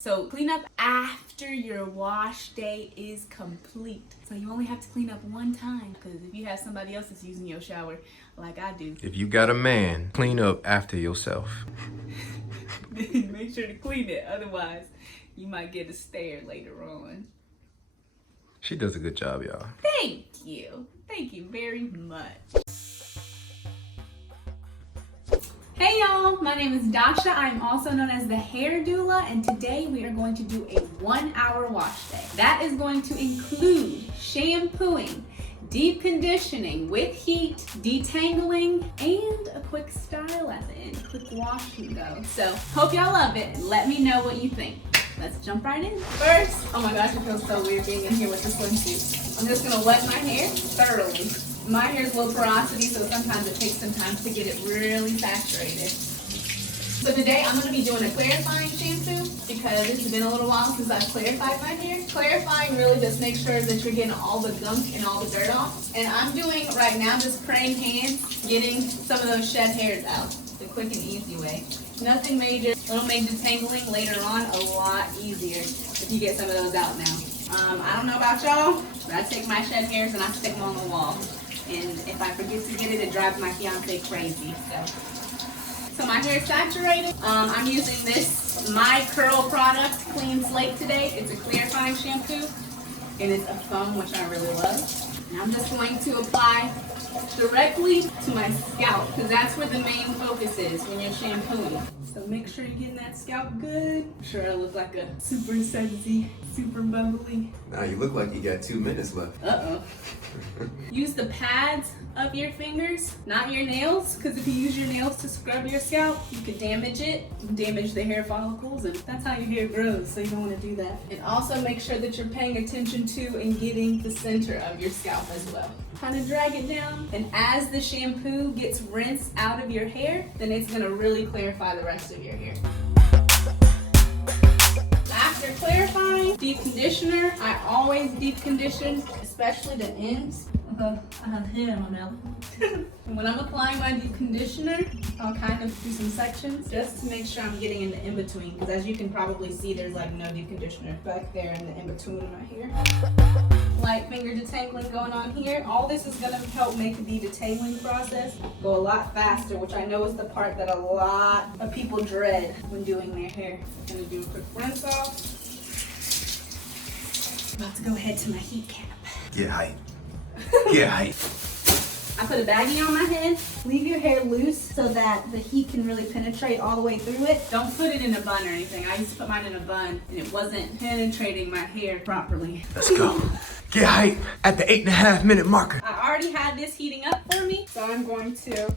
So clean up after your wash day is complete. So you only have to clean up one time, because if you have somebody else that's using your shower like I do. If you got a man, clean up after yourself. Make sure to clean it, otherwise you might get a stare later on. She does a good job, y'all. Thank you. Thank you very much. Hey y'all, my name is Dasha. I'm also known as the hair doula, and today we are going to do a 1 hour wash day. That is going to include shampooing, deep conditioning with heat, detangling, and a quick style at the end, quick wash and go. So hope y'all love it, and let me know what you think. Let's jump right in. First, oh my gosh, it feels so weird being in here with the swimsuit. I'm just gonna wet my hair thoroughly. My hair is low porosity, so sometimes it takes some time to get it really saturated. So today I'm gonna be doing a clarifying shampoo because it's been a little while since I've clarified my hair. Clarifying really just makes sure that you're getting all the gunk and all the dirt off. And I'm doing right now just praying hands, getting some of those shed hairs out the quick and easy way. Nothing major. It'll make detangling later on a lot easier if you get some of those out now. I don't know about y'all, but I take my shed hairs and I stick them on the wall. And if I forget to get it, it drives my fiance crazy. So my hair is saturated. I'm using this My Curl product, Clean Slate today. It's a clarifying shampoo, and it's a foam, which I really love. And I'm just going to apply directly to my scalp, because that's where the main focus is when you're shampooing. So make sure you're getting that scalp good. I'm sure I look like a super sudsy, super bubbly. Now you look like you got 2 minutes left. Uh-oh. Use the pads of your fingers, not your nails, because if you use your nails to scrub your scalp, you could damage it, damage the hair follicles, and that's how your hair grows, so you don't want to do that. And also make sure that you're paying attention to and getting the center of your scalp as well. Kind of drag it down, and as the shampoo gets rinsed out of your hair, then it's going to really clarify the rest of your hair. After clarifying, deep conditioner. I always deep condition, especially the ends. I have hair in my mouth. And when I'm applying my deep conditioner, I'll kind of do some sections just to make sure I'm getting in the in-between, because as you can probably see, there's like no deep conditioner back there in the in-between of my hair. Light finger detangling going on here. All this is going to help make the detangling process go a lot faster, which I know is the part that a lot of people dread when doing their hair. I'm going to do a quick rinse off. About to go ahead to my heat cap. Get hype. Get hype. I put a baggie on my head. Leave your hair loose so that the heat can really penetrate all the way through it. Don't put it in a bun or anything. I used to put mine in a bun and it wasn't penetrating my hair properly. Let's go. Get hype at the 8.5 minute marker. I already had this heating up for me, so I'm going to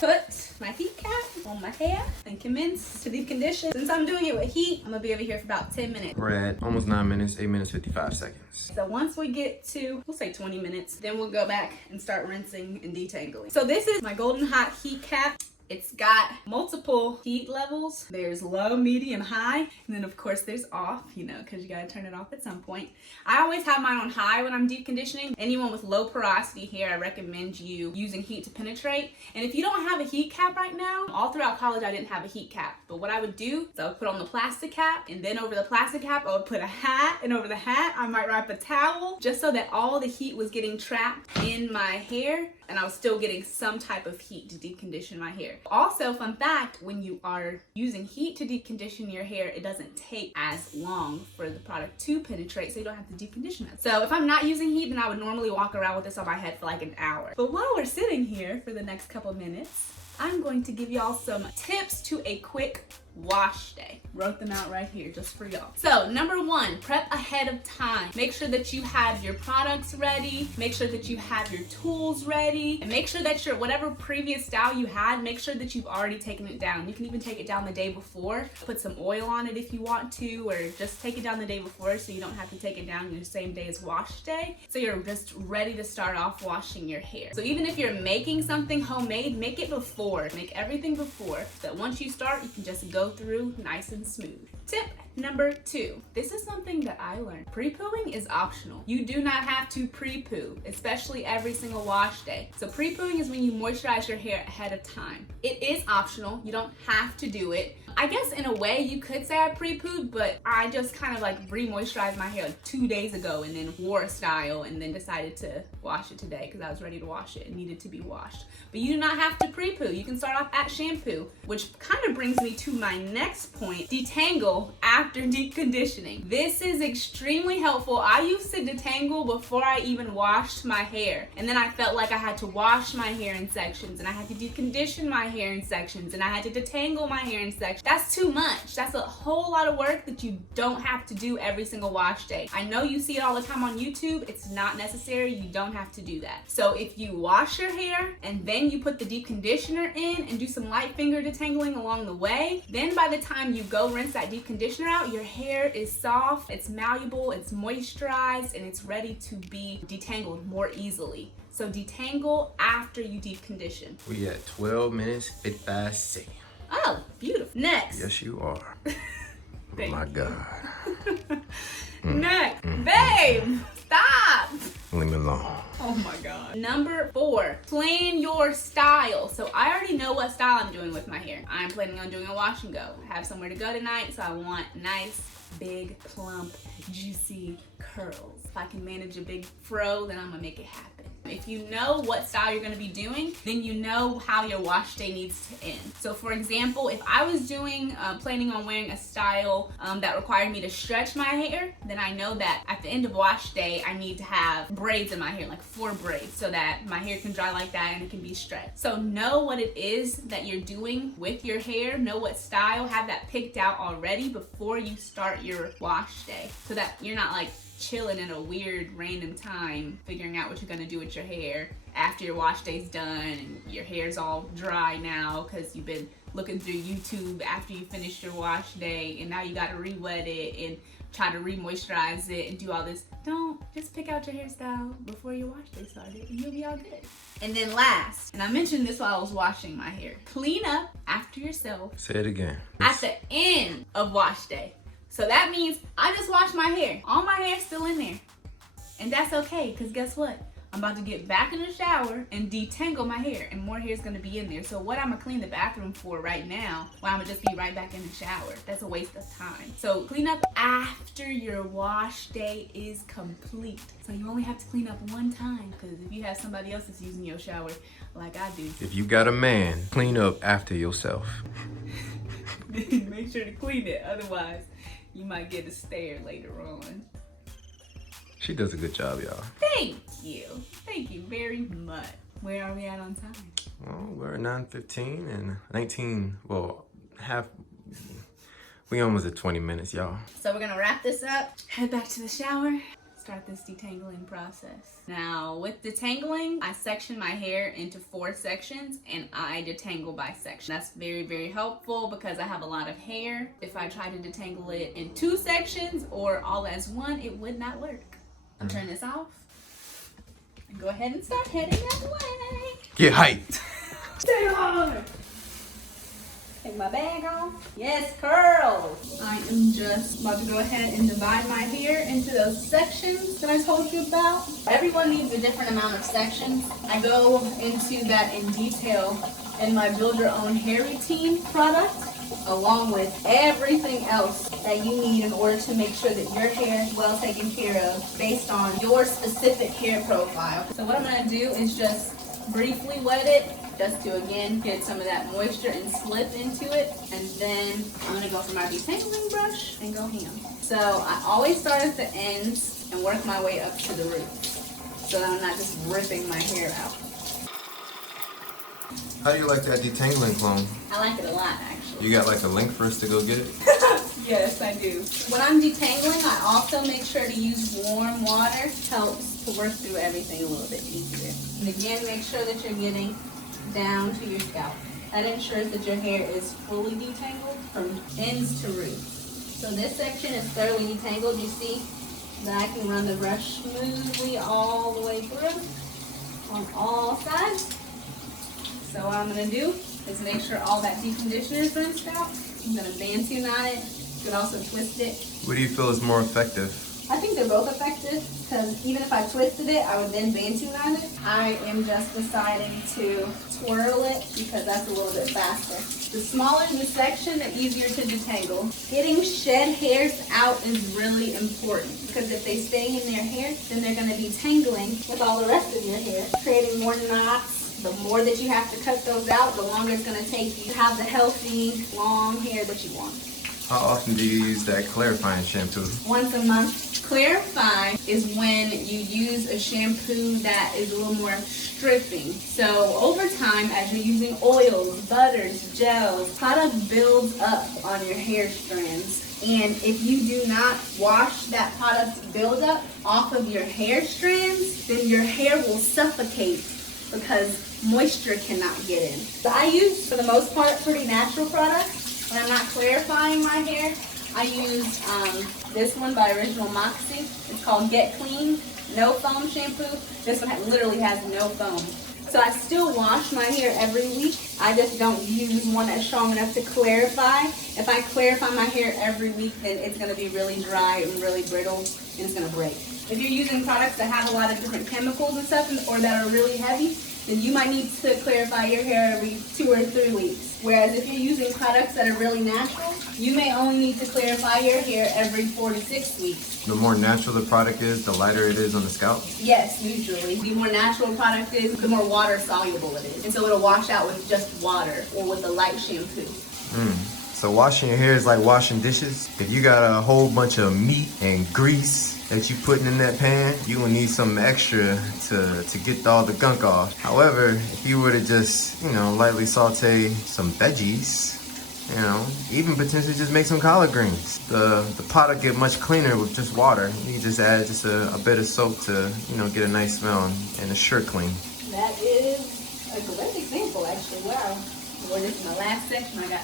put my heat cap on my hair and commence to deep condition. Since I'm doing it with heat, I'm gonna be over here for about 10 minutes. We're at almost 9 minutes, 8 minutes, 55 seconds. So once we get to, we'll say 20 minutes, then we'll go back and start rinsing and detangling. So this is my golden hot heat cap. It's got multiple heat levels. There's low, medium, high, and then of course there's off, you know, because you gotta turn it off at some point. I always have mine on high when I'm deep conditioning. Anyone with low porosity hair, I recommend you using heat to penetrate. And if you don't have a heat cap right now, all throughout college I didn't have a heat cap, but what I would do is I would put on the plastic cap, and then over the plastic cap I would put a hat, and over the hat I might wrap a towel, just so that all the heat was getting trapped in my hair and I was still getting some type of heat to deep condition my hair. Also, fun fact, when you are using heat to deep condition your hair, it doesn't take as long for the product to penetrate, so you don't have to deep condition it. So if I'm not using heat, then I would normally walk around with this on my head for like an hour. But while we're sitting here for the next couple minutes, I'm going to give y'all some tips to a quick wash day. Wrote them out right here just for y'all. So number 1, prep ahead of time. Make sure that you have your products ready, make sure that you have your tools ready, and make sure that your whatever previous style you had, make sure that you've already taken it down. You can even take it down the day before, put some oil on it if you want to, or just take it down the day before so you don't have to take it down the same day as wash day, so you're just ready to start off washing your hair. So even if you're making something homemade, make it before. Make everything before, so that once you start, you can just go through nice and smooth. Tip number 2. This is something that I learned. Pre-pooing is optional. You do not have to pre-poo, especially every single wash day. So pre-pooing is when you moisturize your hair ahead of time. It is optional. You don't have to do it. I guess in a way you could say I pre-pooed, but I just kind of like re-moisturized my hair like 2 days ago and then wore a style and then decided to wash it today because I was ready to wash it and needed to be washed. But you do not have to pre-poo. You can start off at shampoo, which kind of brings me to my next point, detangle after deep conditioning. This is extremely helpful. I used to detangle before I even washed my hair, and then I felt like I had to wash my hair in sections and I had to deep condition my hair in sections and I had to detangle my hair in sections. That's too much. That's a whole lot of work that you don't have to do every single wash day. I know you see it all the time on YouTube. It's not necessary. You don't have to do that. So if you wash your hair and then you put the deep conditioner in and do some light finger detangling along the way, then by the time you go rinse that deep conditioner out, your hair is soft, it's malleable, it's moisturized, and it's ready to be detangled more easily. So detangle after you deep condition. We at 12 minutes, 55 seconds. Oh, beautiful. Next. Yes, you are. Thank My you. God. Next. Babe, stop. Leave me alone. Oh my God. Number 4, plan your style. So I already know what style I'm doing with my hair. I'm planning on doing a wash and go. I have somewhere to go tonight, so I want nice, big, plump, juicy curls. If I can manage a big fro, then I'm gonna make it happen. If you know what style you're gonna be doing, then you know how your wash day needs to end. So for example, if I was planning on wearing a style that required me to stretch my hair, then I know that at the end of wash day, I need to have braids in my hair, like 4 braids, so that my hair can dry like that and it can be stretched. So know what it is that you're doing with your hair, know what style, have that picked out already before you start your wash day, so that you're not like chilling in a weird random time figuring out what you're gonna do with your hair after your wash day's done and your hair's all dry now because you've been looking through YouTube after you finished your wash day and now you gotta re-wet it and try to re-moisturize it and do all this. Don't, just pick out your hairstyle before your wash day started and you'll be all good. And then last, and I mentioned this while I was washing my hair, clean up after yourself. Say it again. At the end of wash day. So that means I just washed my hair. All my hair's still in there. And that's okay, because guess what? I'm about to get back in the shower and detangle my hair, and more hair is gonna be in there. So what I'm gonna clean the bathroom for right now, well, I'm gonna just be right back in the shower. That's a waste of time. So clean up after your wash day is complete. So you only have to clean up one time, because if you have somebody else that's using your shower like I do. If you got a man, clean up after yourself. Make sure to clean it, otherwise you might get a stare later on. She does a good job, y'all. Thank you. Thank you very much. Where are we at on time? Well, we're at 9:15 and 19, we almost at 20 minutes, y'all. So we're gonna wrap this up, head back to the shower, start this detangling process. Now with detangling, I section my hair into 4 sections and I detangle by section. That's very, very helpful because I have a lot of hair. If I try to detangle it in 2 sections or all as one, it would not work. I'll turn this off and go ahead and start heading that way. Get hyped. Stay on. Take my bag off. Yes, curls. I am just about to go ahead and divide my hair into those sections that I told you about. Everyone needs a different amount of sections. I go into that in detail in my Build Your Own Hair Routine product, along with everything else that you need in order to make sure that your hair is well taken care of based on your specific hair profile. So what I'm gonna do is just briefly wet it, just to again get some of that moisture and slip into it, and then I'm gonna go for my detangling brush and go ham. So I always start at the ends and work my way up to the roots, so that I'm not just ripping my hair out. How do you like that detangling clone? I like it a lot, actually. You got like a link for us to go get it? Yes, I do. When I'm detangling, I also make sure to use warm water. Helps to work through everything a little bit easier. And again, make sure that you're getting down to your scalp. That ensures that your hair is fully detangled from ends to roots. So this section is thoroughly detangled. You see that I can run the brush smoothly all the way through on all sides. So what I'm going to do is make sure all that deep conditioner is rinsed out. I'm going to Bantu knot it You can also twist it. What do you feel is more effective? I think they're both effective because even if I twisted it, I would then bantu-knife it. I am just deciding to twirl it because that's a little bit faster. The smaller the section, the easier to detangle. Getting shed hairs out is really important because if they stay in their hair, then they're going to be tangling with all the rest of your hair, creating more knots. The more that you have to cut those out, the longer it's going to take you to have the healthy, long hair that you want. How often do you use that clarifying shampoo? Once a month. Clarify is when you use a shampoo that is a little more stripping. So over time, as you're using oils, butters, gels, product builds up on your hair strands. And if you do not wash that product buildup off of your hair strands, then your hair will suffocate because moisture cannot get in. So I use, for the most part, pretty natural products. When I'm not clarifying my hair, I use this one by Original Moxie. It's called Get Clean No Foam Shampoo. This one literally has no foam. So I still wash my hair every week. I just don't use one that's strong enough to clarify. If I clarify my hair every week, then it's going to be really dry and really brittle, and it's going to break. If you're using products that have a lot of different chemicals and stuff, or that are really heavy, then you might need to clarify your hair every 2 or 3 weeks. Whereas if you're using products that are really natural, you may only need to clarify your hair every 4 to 6 weeks. The more natural the product is, the lighter it is on the scalp? Yes, usually. The more natural a product is, the more water soluble it is. And so it'll wash out with just water or with a light shampoo. So washing your hair is like washing dishes. If you got a whole bunch of meat and grease that you putting in that pan, you will need something extra to get all the gunk off. However, if you were to just, lightly saute some veggies, even potentially just make some collard greens, the pot will get much cleaner with just water. You just add just a bit of soap to, get a nice smell and a shirt clean. That is a great example, actually. Wow. Well, this is my last section. I got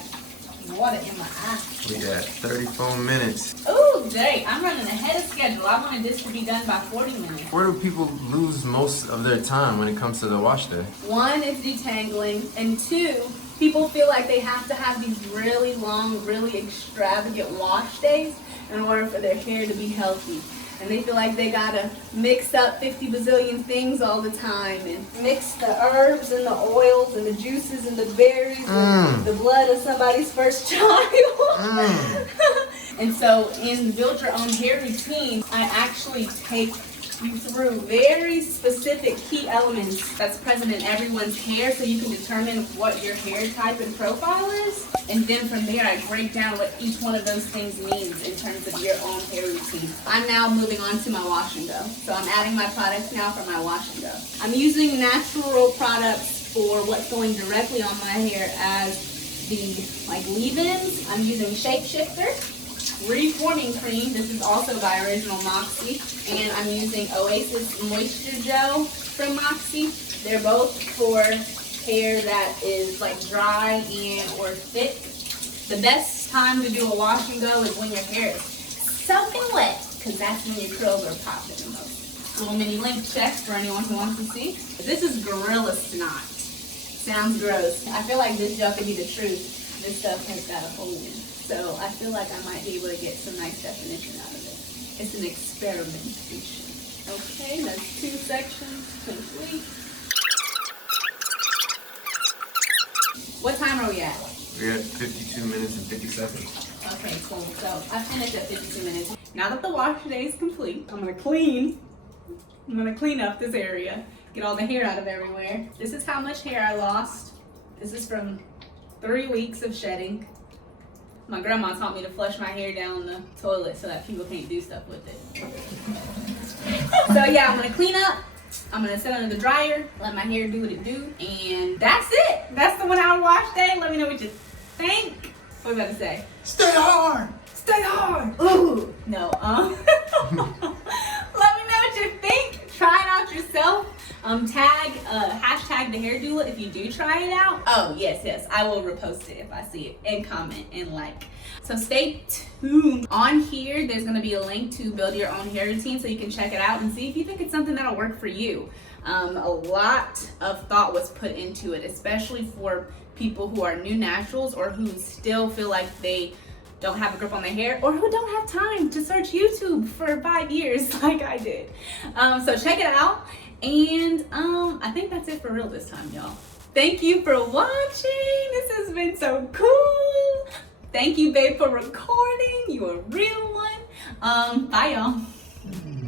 water in my eye. We got 34 minutes. Oh, dang. I'm running ahead of schedule. I wanted this to be done by 40 minutes. Where do people lose most of their time when it comes to the wash day? 1 is detangling, and 2, people feel like they have to have these really long, really extravagant wash days in order for their hair to be healthy. And they feel like they gotta mix up 50 bazillion things all the time and mix the herbs and the oils and the juices and the berries and the blood of somebody's first child. And so in Build Your Own Hair Routine, I actually take you through very specific key elements that's present in everyone's hair so you can determine what your hair type and profile is. And then from there, I break down what each one of those things means in terms of your own hair routine. I'm now moving on to my wash and go. So I'm adding my products now for my wash and go. I'm using natural products for what's going directly on my hair as the leave-ins. I'm using Shapeshifter. Reforming cream, this is also by Original Moxie, and I'm using Oasis Moisture Gel from Moxie. They're both for hair that is dry and or thick. The best time to do a wash and go is when your hair is soaking wet, because that's when your curls are popping the most. Little mini link check for anyone who wants to see. This is Gorilla Snot. Sounds gross. I feel like this gel could be the truth. This stuff has got a hole in it. So I feel like I might be able to get some nice definition out of it. It's an experimentation. Okay, that's 2 sections complete. What time are we at? We're at 52 minutes and 50 seconds. Okay, cool. So I finished at 52 minutes. Now that the wash day is complete, I'm gonna clean up this area, get all the hair out of everywhere. This is how much hair I lost. This is from 3 weeks of shedding. My grandma taught me to flush my hair down the toilet so that people can't do stuff with it. So yeah, I'm gonna clean up. I'm gonna sit under the dryer, let my hair do what it do, and that's it. That's the 1 hour wash day. Let me know what you think. What are you about to say? Stay hard! Stay hard! Ooh! No, let me know what you think. Try it out yourself. Hashtag the hair doula if you do try it out. Oh, yes. I will repost it if I see it and comment and like. So stay tuned. On here, there's going to be a link to Build Your Own Hair Routine so you can check it out and see if you think it's something that'll work for you. A lot of thought was put into it, especially for people who are new naturals or who still feel like they don't have a grip on their hair or who don't have time to search YouTube for 5 years like I did. So check it out. And I think that's it for real this time, y'all. Thank you for watching. This has been so cool. Thank you, babe, for recording. You a real one. Bye, y'all.